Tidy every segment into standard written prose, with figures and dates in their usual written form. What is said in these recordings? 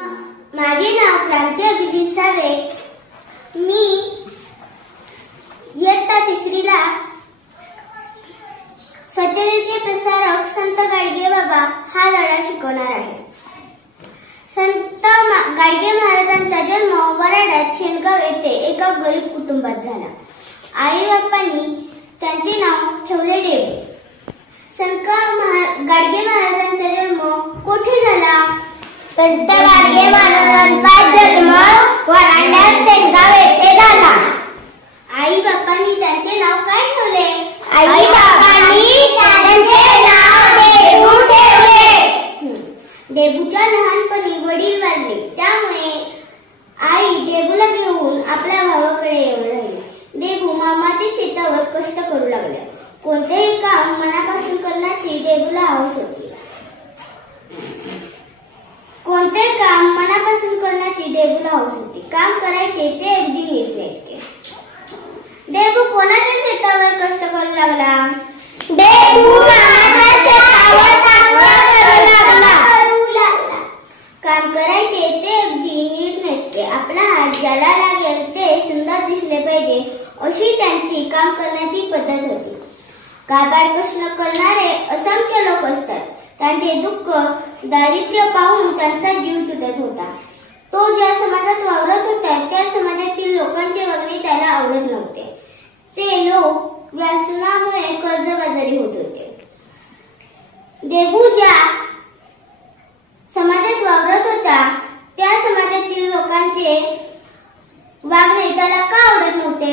माझे नाव क्रांती अभिजित सावे। मी इयत्ता तिसरीला स्वच्छतेचे प्रसारक संत गाडगेबाबा हा धडा शिकवणार आहे। संत गाडगे महाराजांचा जन्म वराडात शेणगाव येथे एका गरीब कुटुंबात झाला। आई बापांनी त्यांचे नाव ठेवले डेबू। संत गाडगे महाराजांचा जन्म कोठे झाला? संत गाडगे महाराजांचा जन्म वराडात शेणगाव येथे झाला। आई बापांनी त्यांचे नाव काय ठेवले? आई बापांनी त्यांचे नाव डेबू ठेवले। डेबूच्या लहानपणी वडील वारले, त्यामुळे आई डेबूला घेऊन आपल्या भावाकडे येऊन राहिली। डेबू मामाच्या शेतावर कष्ट करू लागला। कोणतेही काम मनापासून करण्याची डेबूला हौस होती। कोणतेही काम मनापासून करण्याची डेबूला हौस होती। काम करायचे ते अगदी नीटनेटके। डेबू कोणाच्या शेतावर कष्ट करू लागला? डेबू मामाच्या शेतावर काम करू लागला। काम करायचे ते अगदी नीटनेटके। आपला हात ज्याला लागेल ते सुंदर दिसले पाहिजे अशी त्यांची काम करण्याची पद्धत होती। काबाड कष्ट करणारे असंख्य लोक असतात। त्यांचे दुःख दारिद्र्य पाहून त्यांचा जीव तुटत होता। तो ज्या समाजात वावरत होता त्या समाजातील लोकांचे वागणे त्याला आवडत नव्हते। ते लोक व्यसनामुळे कर्जबाजारी होत होते। डेबू ज्या समाजात वावरत होता त्या समाजातील लोकांचे वागणे त्याला का आवडत नव्हते?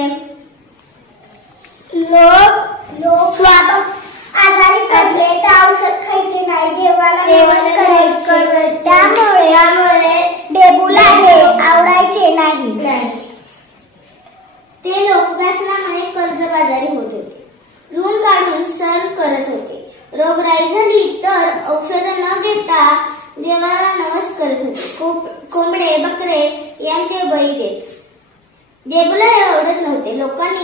लोक आजारी पडले तर औषध खायचे नाही, देवाला करायचे, त्यामुळे डेबूला हे आवडायचे नाही। ते लोक व्यसनामुळे कर्जबाजारी होत होते। ऋण काढून सण करत होते। रोगराई झाली तर औषध न घेता देवाला नवस करत होते। कोंबडे बकरे यांचे बळी देत। डेबूला हे आवडत नव्हते। लोकांनी